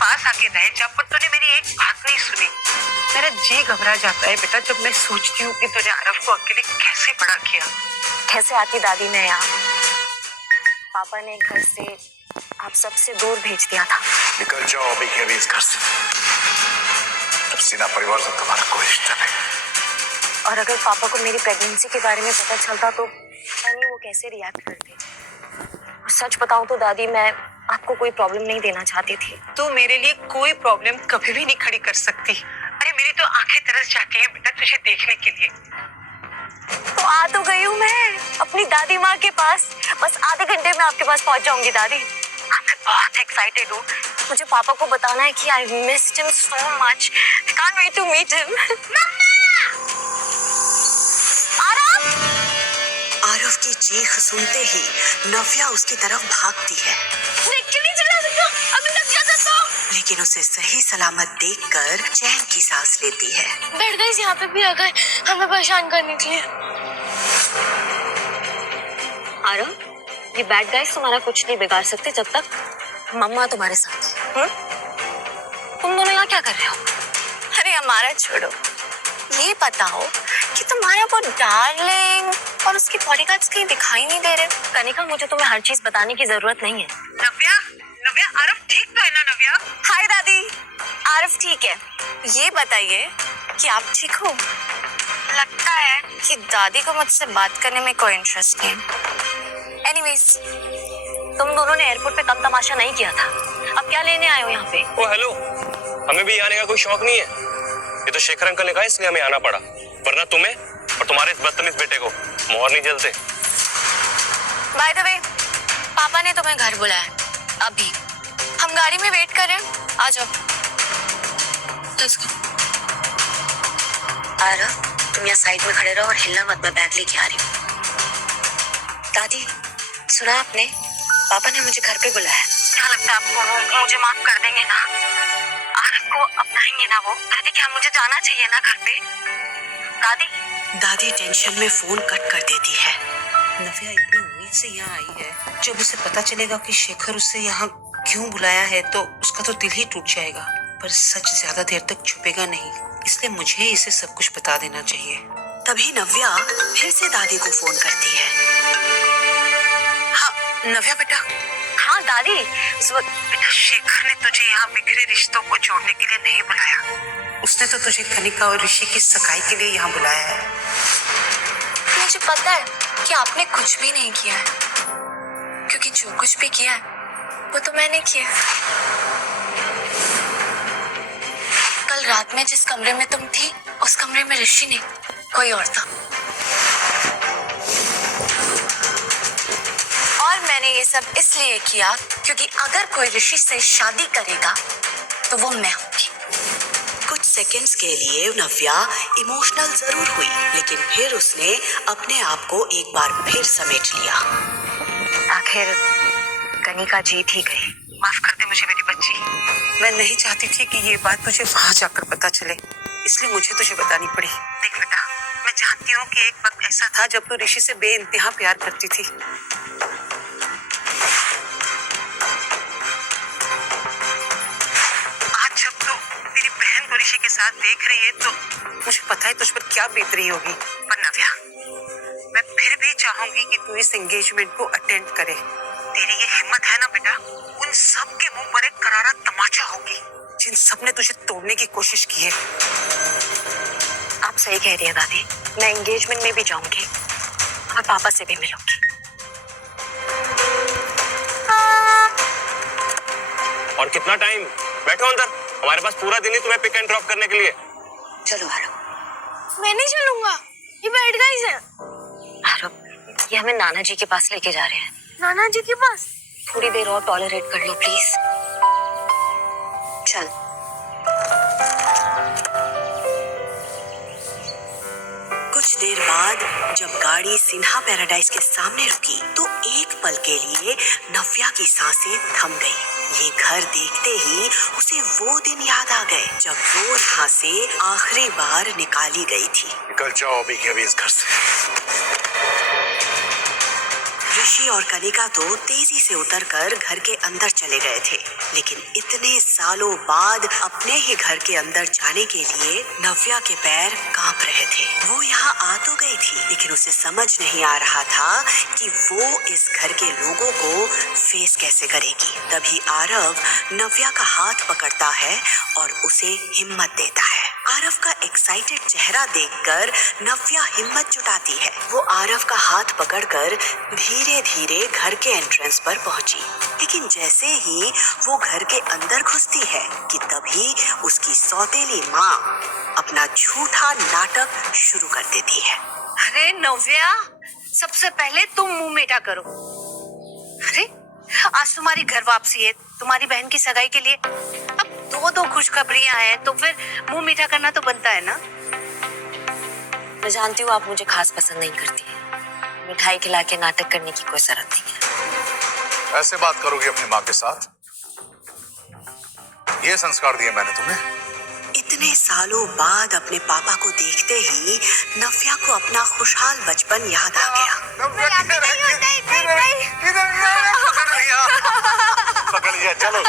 पास आके रह जा, पर तूने मेरी एक बात नहीं सुनी। मेरा जी घबरा जाता है बेटा जब मैं सोचती हूँ कि तूने आरव को अकेले कैसे बड़ा किया। कैसे आती दादी मैं यहाँ? पापा ने घर से आप सबसे दूर भेज दिया था। निकल जाओ अभी के अभी इस घर से। अब सीना परिवार से तुम्हारा कोई रिश्ता नहीं। और अगर पापा को मेरी प्रेगनेंसी के बारे में पता चलता तो पता नहीं वो कैसे रिएक्ट करते। और सच बताऊं तो दादी मैं आपको कोई प्रॉब्लम नहीं देना चाहती थी। तू मेरे लिए कोई प्रॉब्लम कभी भी नहीं खड़ी कर सकती। अरे मेरी तो आंखें तरस जाती हैं बेटा तुझे देखने के लिए। तो आ तो गई हूँ मैं अपनी दादी माँ के पास। बस आधे घंटे में आपके पास पहुंच जाऊंगी दादी। आपसे बहुत एक्साइटेड हूँ। मुझे पापा को बताना है कि I missed him so much. I can't wait to meet him. Aarav की चीख सुनते ही नव्या उसकी तरफ भागती है, नहीं चला सकता, अभी तक जा सकता हूँ। लेकिन उसे सही सलामत देखकर चैन की सांस लेती है। बैठ गई यहाँ पे भी आ गए हमें परेशान करने के लिए। आरव, ये बैड गाइस तुम्हारा कुछ नहीं बिगाड़ सकते जब तक मम्मा तुम्हारे साथ है। तुम दोनों यहाँ क्या कर रहे हो? अरे हमारा छोड़ो, ये बताओ कि तुम्हारा वो डार्लिंग और उसकी बॉडीगार्ड्स कहीं दिखाई नहीं दे रहे। कनिका मुझे तुम्हें हर चीज बताने की जरूरत नहीं है। नव्या, नव्या आरव ठीक तो है ना नव्या? हाय दादी, आरव ठीक है। ये बताइए कि आप ठीक हो? लगता है कि दादी को मुझसे बात करने में कोई इंटरेस्ट नहीं। एनीवेज, तुम दोनों ने एयरपोर्ट पे कम तमाशा नहीं किया था। अब क्या लेने आए हो यहाँ पे? ओ हेलो, हमें भी आने का कोई शौक नहीं है। ये तो शेखर अंकल ने कहा इसलिए हमें आना पड़ा, वरना तुम्हें और तुम्हारे इस बदतमीज बेटे को मोहर नहीं जलते। बाय द वे, पापा ने तुम्हें घर बुलाया अभी। हम गाड़ी में वेट कर रहे हैं, आ जाओ। Let's go. आरव, तुम यहाँ साइड में खड़े रहो और हिलना मत, मैं बैग लेके आ रही हूँ। दादी, सुना आपने? पापा ने मुझे घर पे बुलाया। क्या लगता है आपको मुझे माफ कर देंगे ना? आरव को अपनाएंगे ना वो? दादी क्या मुझे जाना चाहिए ना घर पे? दादी दादी टेंशन में फोन कट कर देती है। नव्या इतनी उम्मीद से यहाँ आई है, जब उसे पता चलेगा कि शेखर उसे यहाँ क्यों बुलाया है तो उसका तो दिल ही टूट जाएगा। पर सच ज्यादा देर तक छुपेगा नहीं, इसलिए मुझे इसे सब कुछ बता देना चाहिए। तभी नव्या फिर से दादी को फोन करती है। हाँ नव्या बेटा। हाँ दादी, इस वक्त बेटा शेखर ने तुझे यहाँ बिखरे रिश्तों को जोड़ने के लिए नहीं बुलाया। उसने तो तुझे कनिका और ऋषि की सगाई के लिए यहाँ बुलाया है। मुझे पता है कि आपने कुछ भी नहीं किया है, क्योंकि जो कुछ भी किया है वो तो मैंने किया है। कल रात में जिस कमरे में तुम थी, उस कमरे में ऋषि नहीं, कोई और था। और मैंने ये सब इसलिए किया क्योंकि अगर कोई ऋषि से शादी करेगा तो वो मैं होंगी। कुछ सेकंड्स के लिए नव्या इमोशनल जरूर हुई, लेकिन फिर उसने अपने आप को एक बार फिर समेट लिया। आखिर कनिका जीत ही गई। माफ कर दे मुझे मेरी बच्ची। मैं नहीं चाहती थी कि ये बात तुझे वहां जाकर पता चले, इसलिए मुझे तुझे बतानी पड़ी। देख बेटा, मैं जानती हूँ कि एक वक्त ऐसा था जब तू ऋषि से बेइंतहा प्यार करती थी। आज जब तू तेरी बहन को ऋषि के साथ देख रही है तो मुझे पता है तुझ पर क्या बीत रही होगी। पर नव्या, मैं फिर भी चाहूंगी कि तू इस एंगेजमेंट को अटेंड करे। तेरी ये हिम्मत है ना बेटा, उन सब के मुंह पर एक करारा तमाचा होगी जिन सब ने तुझे तोड़ने की कोशिश की है। आप सही कह रही हैं दादी, मैं एंगेजमेंट में भी जाऊंगी और पापा से भी मिलूंगी। और कितना टाइम? बैठो अंदर, हमारे पास पूरा दिन ही तुम्हें पिक एंड ड्रॉप करने के लिए। चलो आरव। मैं नहीं चलूंगा, ये बैठ गई है। आरव, ये हमें नाना जी के पास लेके जा रहे हैं। नाना जी के पास? थोड़ी देर और टॉलरेट कर लो प्लीज। चल। कुछ देर बाद जब गाड़ी सिन्हा पैराडाइज के सामने रुकी तो एक पल के लिए नव्या की सांसें थम गई। ये घर देखते ही उसे वो दिन याद आ गए जब वो यहाँ से आखिरी बार निकाली गई थी। निकल जाओ अभी के अभी इस घर से। ऋषि और कनिका तो तेजी से उतरकर घर के अंदर चले गए थे, लेकिन इतने सालों बाद अपने ही घर के अंदर जाने के लिए नव्या के पैर कांप रहे थे। वो यहाँ आ तो गई थी, लेकिन उसे समझ नहीं आ रहा था कि वो इस घर के लोगों को फेस कैसे करेगी। तभी आरव नव्या का हाथ पकड़ता है और उसे हिम्मत देता है। आरव का एक्साइटेड चेहरा देखकर नव्या हिम्मत जुटाती है। वो आरव का हाथ पकड़कर धीरे धीरे घर के एंट्रेंस पर पहुंची, लेकिन जैसे ही वो घर के अंदर घुसती है कि तभी उसकी सौतेली माँ अपना झूठा नाटक शुरू कर देती है। अरे नव्या, सबसे पहले तुम मुंह मीठा करो। अरे आज तुम्हारी घर वापसी है, तुम्हारी बहन की सगाई के लिए। अब दो खुशखबरियां हैं तो फिर मुंह मीठा करना तो बनता है ना। मैं जानती हूँ आप मुझे खास पसंद नहीं करती है। मिठाई खिला के नाटक करने की कोई जरूरत नहीं है। ऐसे बात करोगी अपनी माँ के साथ? ये संस्कार दिए मैंने तुम्हें? इतने सालों बाद अपने पापा को देखते ही नव्या को अपना खुशहाल बचपन याद आ गया। पकड़ लिया, चलो।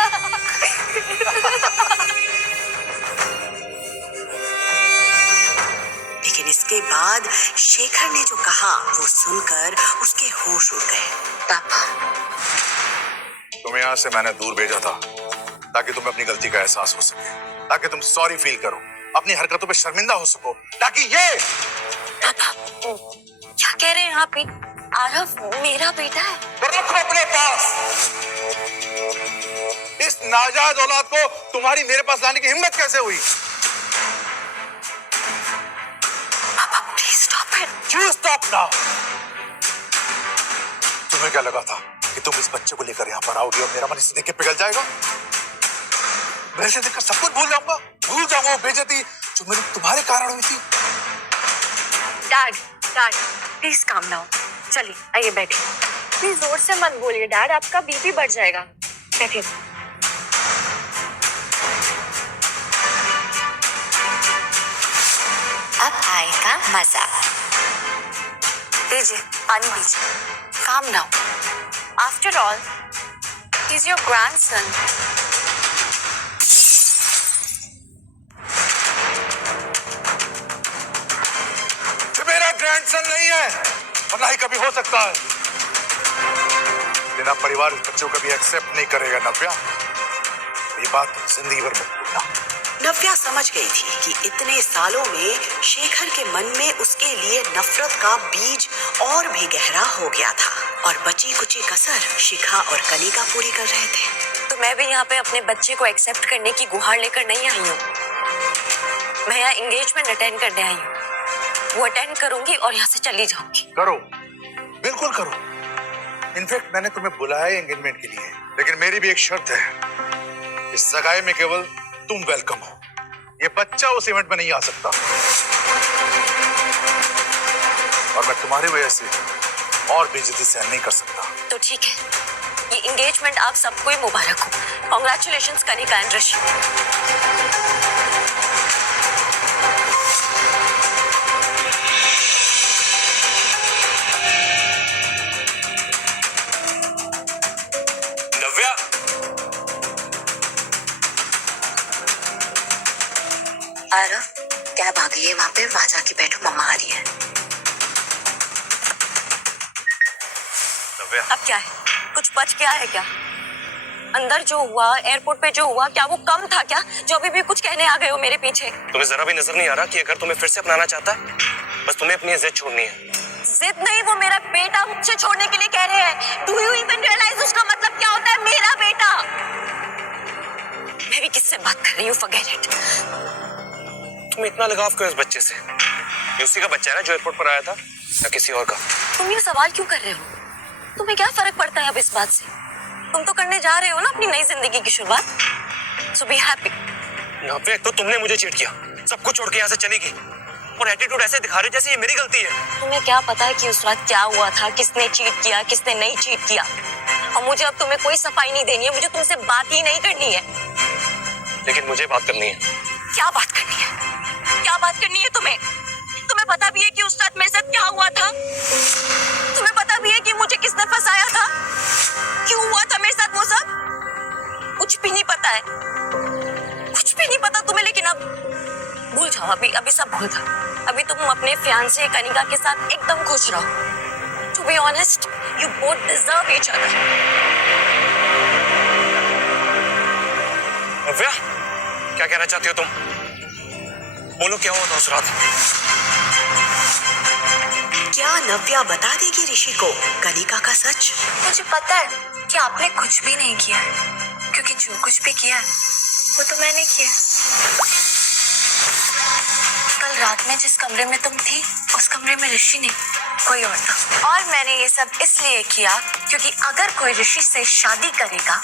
लेकिन इसके बाद शेखर ने जो कहा वो सुनकर उसके होश उड़ गए। पापा, तुम्हें यहाँ से मैंने दूर भेजा था ताकि तुम्हें अपनी गलती का एहसास हो सके, ताकि तुम सॉरी फील करो, अपनी हरकतों पे शर्मिंदा हो सको, ताकि ये। पापा क्या कह रहे हैं आप? आरव मेरा बेटा है। तो रखो अपने पास। इस नाजायज औलाद को तुम्हारी मेरे पास लाने की हिम्मत कैसे हुई? पापा please stop it. You stop now। तुम्हें क्या लगा था कि तुम इस बच्चे को लेकर यहाँ पर आओगे और मेरा मन इसे देख के पिघल जाएगा? मैं इसे देखकर सब कुछ भूल जाऊंगा वो बेइज्जती जो मेरी तुम्हारे कारण हुई थी। Dad please calm down. चलिए आइए बैठिए। प्लीज जोर से मत बोलिए डैड, आपका बीपी बढ़ जाएगा। बैठिए। अब आएगा मजा। लीजिए पानी पीजिए। Calm down. After all he is your grandson. मेरा ग्रैंडसन नहीं है और ना ही कभी हो सकता है। तेरा परिवार इस बच्चों को भी एक्सेप्ट नहीं करेगा नव्या। ये बात जिंदगी भर मत भूलना। नव्या समझ गई थी कि इतने सालों में शेखर के मन में उसके लिए नफरत का बीज और भी गहरा हो गया था और बची कुची कसर शिखा और कनिका पूरी कर रहे थे। तो मैं भी यहाँ पे अपने बच्चे को एक्सेप्ट करने की गुहार लेकर नहीं आई हूँ। मैं यहाँ एंगेजमेंट अटेंड करने आई हूँ। वो अटेंड करूंगी और यहाँ से चली जाऊंगी। करो, बिल्कुल करो। इनफैक्ट मैंने तुम्हें बुलाया है एंगेजमेंट के लिए, लेकिन मेरी भी एक शर्त है। इस सगाई में केवल तुम वेलकम हो। ये बच्चा उस इवेंट में नहीं आ सकता और मैं तुम्हारी वजह से और बेइज्जती सहन नहीं कर सकता। तो ठीक है, ये एंगेजमेंट आप सबको ही मुबारक हो। Congratulations Kanika and Rishi. Navya, Aarav cab आ गई है, वहां पे वहां जाके बैठो, मम्मा आ रही है। नव्या, अब क्या है? कुछ बच गया है क्या? अंदर जो हुआ, एयरपोर्ट पे जो हुआ, क्या वो कम था क्या जो अभी भी कुछ कहने आ गए हो मेरे पीछे? तुम्हें जरा भी नजर नहीं आ रहा कि अगर तुम्हें फिर से अपनाना चाहता है, बस तुम्हें अपनी जिद छोड़नी है। जिद नहीं, वो मेरा बेटा मुझसे छोड़ने के लिए कह रहे हैं। डू यू इवन रियलाइज उसका मतलब क्या होता है? मेरा बेटा। मैं भी किससे बात कर रही हूँ? Forget it. तुम इतना लगाव क्यों इस बच्चे से? ये उसी का बच्चा है ना जो एयरपोर्ट पर आया था, या किसी और का? तुम ये सवाल क्यों कर रहे हो? तुम्हें क्या फर्क पड़ता है अब इस बात से? तुम तो करने जा रहे हो ना अपनी नई जिंदगी की शुरुआत। सो बी हैप्पी। नव्या, एक तो तुमने मुझे चीट किया, सब कुछ छोड़ के यहाँ से चली गई और एटीट्यूड ऐसे दिखा रहे जैसे ये मेरी गलती है। तुम्हें क्या पता है कि उस रात क्या हुआ था, किसने चीट किया, किसने नहीं चीट किया? और मुझे अब तुम्हें कोई सफाई नहीं देनी है, मुझे तुमसे बात ही नहीं करनी है। लेकिन मुझे बात करनी है। क्या बात करनी है? क्या बात करनी है तुम्हें? तुम्हें पता भी है कि उस रात मेरे साथ क्या हुआ था? तुम्हें पता भी है कि मुझे किसने फंसाया था? क्यों हुआ था मेरे साथ वो सब? कुछ भी नहीं पता है, कुछ भी नहीं पता तुम्हें। लेकिन अब भूल जाओ, अभी सब भूल जाओ। अभी तुम अपने फियांसे कनिका के साथ एकदम खुश रहो। To be honest, you both deserve each other. Navya, क्या कहना चाहती हो तुम? बोलो क्या हुआ था उस रात? क्या नव्या बता देगी ऋषि को कनिका का सच? मुझे पता है कि आपने कुछ भी नहीं किया, क्योंकि जो कुछ भी किया वो तो मैंने किया। कल रात में जिस कमरे में तुम थी, उस कमरे में ऋषि नहीं, कोई और था। और मैंने ये सब इसलिए किया क्योंकि अगर कोई ऋषि से शादी करेगा